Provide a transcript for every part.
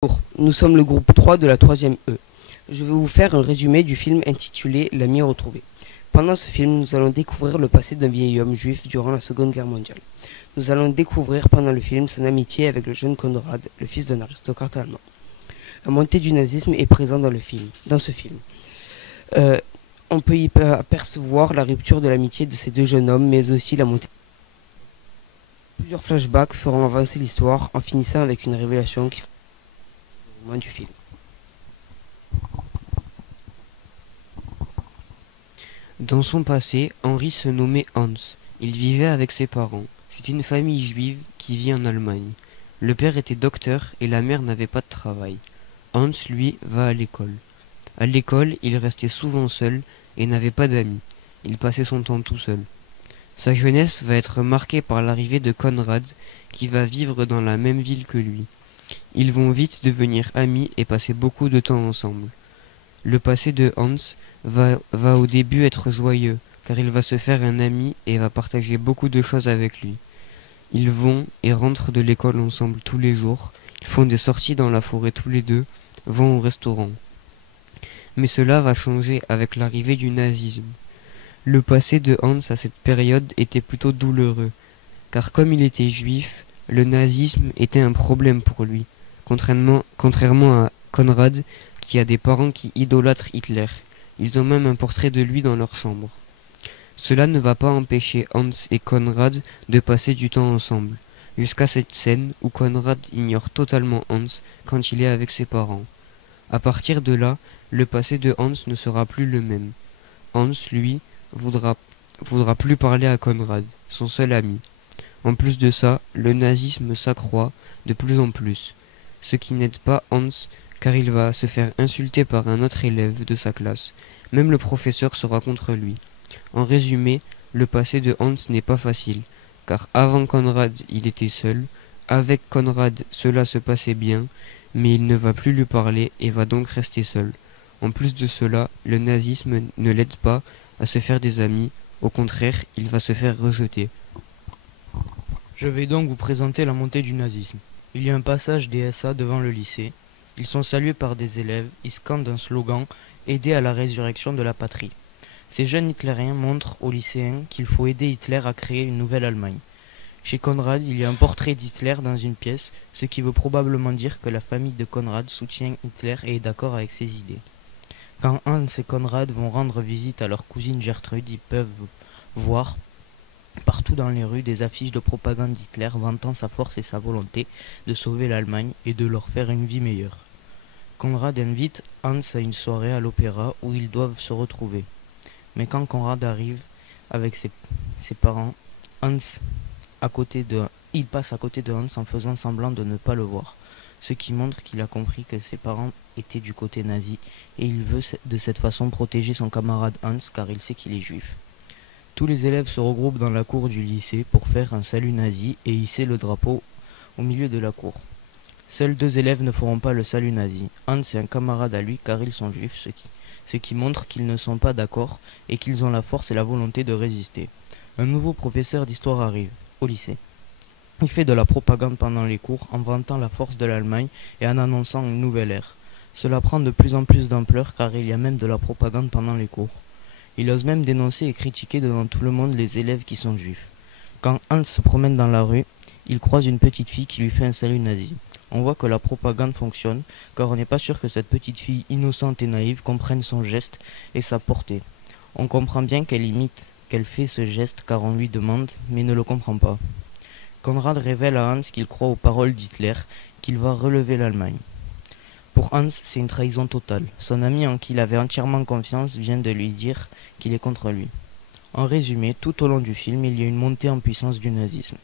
Bonjour, nous sommes le groupe 3 de la 3e E. Je vais vous faire un résumé du film intitulé L'ami retrouvé. Pendant ce film, nous allons découvrir le passé d'un vieil homme juif durant la Seconde Guerre mondiale. Nous allons découvrir pendant le film son amitié avec le jeune Konrad, le fils d'un aristocrate allemand. La montée du nazisme est présente dans ce film. On peut y apercevoir la rupture de l'amitié de ces deux jeunes hommes, mais aussi la montée. Plusieurs flashbacks feront avancer l'histoire en finissant avec une révélation qui du film. Dans son passé, Henri se nommait Hans. Il vivait avec ses parents. C'était une famille juive qui vit en Allemagne. Le père était docteur et la mère n'avait pas de travail. Hans, lui, va à l'école. À l'école, il restait souvent seul et n'avait pas d'amis. Il passait son temps tout seul. Sa jeunesse va être marquée par l'arrivée de Konrad, qui va vivre dans la même ville que lui. Ils vont vite devenir amis et passer beaucoup de temps ensemble. Le passé de Hans va au début être joyeux, car il va se faire un ami et va partager beaucoup de choses avec lui. Ils vont et rentrent de l'école ensemble tous les jours, ils font des sorties dans la forêt tous les deux, vont au restaurant. Mais cela va changer avec l'arrivée du nazisme. Le passé de Hans à cette période était plutôt douloureux, car comme il était juif, le nazisme était un problème pour lui, contrairement à Konrad, qui a des parents qui idolâtrent Hitler. Ils ont même un portrait de lui dans leur chambre. Cela ne va pas empêcher Hans et Konrad de passer du temps ensemble, jusqu'à cette scène où Konrad ignore totalement Hans quand il est avec ses parents. À partir de là, le passé de Hans ne sera plus le même. Hans, lui, voudra plus parler à Konrad, son seul ami. En plus de ça, le nazisme s'accroît de plus en plus, ce qui n'aide pas Hans car il va se faire insulter par un autre élève de sa classe. Même le professeur sera contre lui. En résumé, le passé de Hans n'est pas facile, car avant Konrad il était seul, avec Konrad cela se passait bien, mais il ne va plus lui parler et va donc rester seul. En plus de cela, le nazisme ne l'aide pas à se faire des amis, au contraire, il va se faire rejeter. Je vais donc vous présenter la montée du nazisme. Il y a un passage des SA devant le lycée. Ils sont salués par des élèves, ils scandent un slogan « Aider à la résurrection de la patrie ». Ces jeunes hitlériens montrent aux lycéens qu'il faut aider Hitler à créer une nouvelle Allemagne. Chez Konrad, il y a un portrait d'Hitler dans une pièce, ce qui veut probablement dire que la famille de Konrad soutient Hitler et est d'accord avec ses idées. Quand Hans et Konrad vont rendre visite à leur cousine Gertrude, ils peuvent voir partout dans les rues des affiches de propagande d'Hitler vantant sa force et sa volonté de sauver l'Allemagne et de leur faire une vie meilleure. Konrad invite Hans à une soirée à l'opéra où ils doivent se retrouver. Mais quand Konrad arrive avec ses parents, il passe à côté de Hans en faisant semblant de ne pas le voir, ce qui montre qu'il a compris que ses parents étaient du côté nazi et il veut de cette façon protéger son camarade Hans car il sait qu'il est juif. Tous les élèves se regroupent dans la cour du lycée pour faire un salut nazi et hisser le drapeau au milieu de la cour. Seuls 2 élèves ne feront pas le salut nazi, Hans et un camarade à lui car ils sont juifs, ce qui montre qu'ils ne sont pas d'accord et qu'ils ont la force et la volonté de résister. Un nouveau professeur d'histoire arrive au lycée. Il fait de la propagande pendant les cours en vantant la force de l'Allemagne et en annonçant une nouvelle ère. Cela prend de plus en plus d'ampleur car il y a même de la propagande pendant les cours. Il ose même dénoncer et critiquer devant tout le monde les élèves qui sont juifs. Quand Hans se promène dans la rue, il croise une petite fille qui lui fait un salut nazi. On voit que la propagande fonctionne, car on n'est pas sûr que cette petite fille innocente et naïve comprenne son geste et sa portée. On comprend bien qu'elle fait ce geste car on lui demande, mais ne le comprend pas. Konrad révèle à Hans qu'il croit aux paroles d'Hitler, qu'il va relever l'Allemagne. Pour Hans, c'est une trahison totale. Son ami en qui il avait entièrement confiance vient de lui dire qu'il est contre lui. En résumé, tout au long du film, il y a une montée en puissance du nazisme.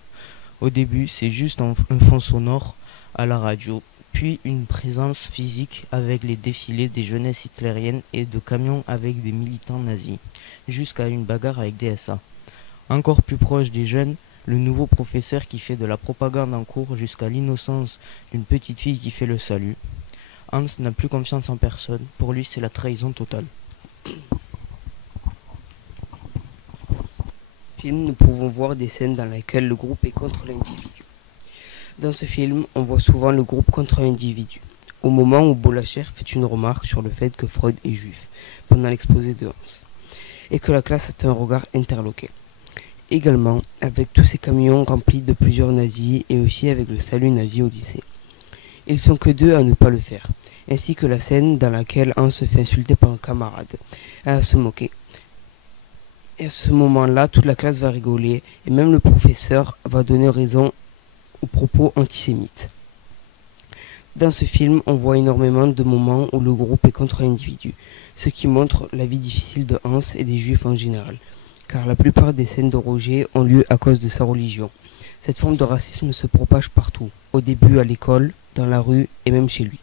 Au début, c'est juste un fond sonore à la radio, puis une présence physique avec les défilés des jeunesses hitlériennes et de camions avec des militants nazis, jusqu'à une bagarre avec des SA. Encore plus proche des jeunes, le nouveau professeur qui fait de la propagande en cours jusqu'à l'innocence d'une petite fille qui fait le salut. Hans n'a plus confiance en personne, pour lui c'est la trahison totale. Film, nous pouvons voir des scènes dans lesquelles le groupe est contre l'individu. Dans ce film, on voit souvent le groupe contre l'individu. au moment où Bolacher fait une remarque sur le fait que Freud est juif, pendant l'exposé de Hans, et que la classe a un regard interloqué. Également avec tous ces camions remplis de plusieurs nazis et aussi avec le salut nazi au lycée. Ils sont que deux à ne pas le faire, ainsi que la scène dans laquelle Hans se fait insulter par un camarade, à se moquer. Et à ce moment-là, toute la classe va rigoler, et même le professeur va donner raison aux propos antisémites. Dans ce film, on voit énormément de moments où le groupe est contre l'individu, ce qui montre la vie difficile de Hans et des juifs en général, car la plupart des scènes de Roger ont lieu à cause de sa religion. Cette forme de racisme se propage partout, au début à l'école, dans la rue et même chez lui.